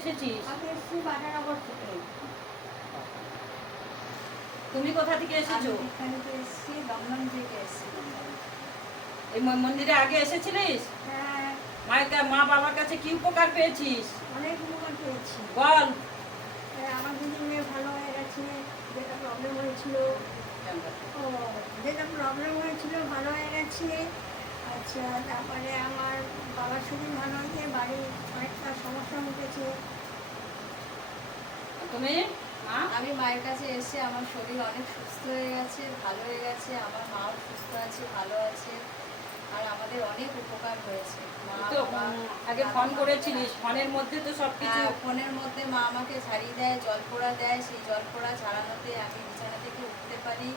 এসেছিস? আমি এসেছি বাটানগর থেকে। তুমি কোথা থেকে এসেছো? আমি এখানে তো এসেছি দমদম থেকে এসেছি। এই মন্দিরে আগে এসেছিলিস? হ্যাঁ, মা বাবার কাছে কি উপকার পেয়েছিস? অনেক উপকার পেয়েছি। বল। আমার দিদি মেয়ে ভালো হয়ে গেছে, যেটা প্রবলেম হয়েছিল ভালো হয়ে গেছে। আচ্ছা, তারপরে আমার বাবার শরীর ভালো হয়েছে, বাড়ির অনেকটা সমস্যা মিটেছে। তুমি? আমি মায়ের কাছে এসে আমার শরীর অনেক সুস্থ হয়ে গেছে, ভালো হয়ে গেছে। আমার মাও সুস্থ আছে, ভালো আছে। আর আমাদের অনেক উপকার হয়েছে। আগে ফোন করেছিলিস, ফোনের মধ্যে তো সবকিছু। ফোনের মধ্যে মা আমাকে ঝাড়িয়ে দেয়, জলপোড়া দেয়। সেই জলপোড়া ঝাড়ানোতে আমি বিছানা থেকে উঠতে পারি।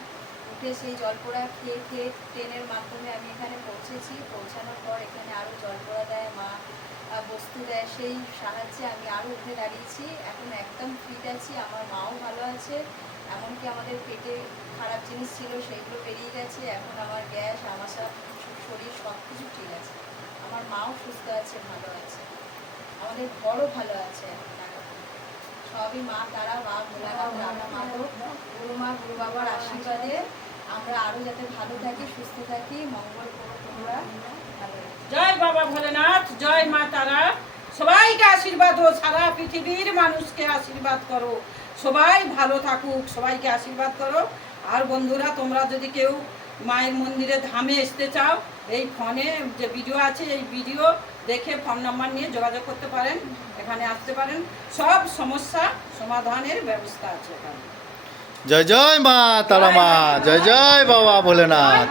উঠে সেই জলপোড়া খেয়ে খেয়ে ট্রেনের মাধ্যমে আমি এখানে পৌঁছেছি। পৌঁছানোর পর এখানে আরও জলপোড়া দেয়, মা বস্তু দেয়, সেই সাহায্যে আমি আরও উঠে দাঁড়িয়েছি। এখন একদম ফিট আছি, আমার মাও ভালো আছে। এমনকি আমাদের পেটে খারাপ জিনিস ছিল সেইগুলো বেরিয়ে গেছে। এখন আমার গ্যাস, আমাশা, শরীর সব কিছু ঠিক আছে। আমার মাও সুস্থ আছে, ভালো আছে। আমাদের ঘরও ভালো আছে। সবই মা তারা, মা ভোলানাথ, রাধা মাধব, গুরু মা গুরু বাবার আশীর্বাদে আমরা আরও যাতে ভালো থাকি, সুস্থ থাকি, মঙ্গল করো তোমরা। জয় বাবা ভোলেনাথ, জয় মা তারা। সবাইকে আশীর্বাদ ও সারা পৃথিবীর মানুষকে আশীর্বাদ করো। সবাই ভালো থাকুক, সবাইকে আশীর্বাদ করো। আর বন্ধুরা, তোমরা যদি কেউ মায়ের মন্দিরে ধামে আসতে চাও, এই ফোনে যে ভিডিও আছে, এই ভিডিও দেখে ফোন নাম্বার নিয়ে যোগাযোগ করতে পারেন, এখানে আসতে পারেন। সব সমস্যা সমাধানের ব্যবস্থা আছে এখানে। জয় জয় মা তারা মা, জয় জয় বাবা ভোলেনাথ।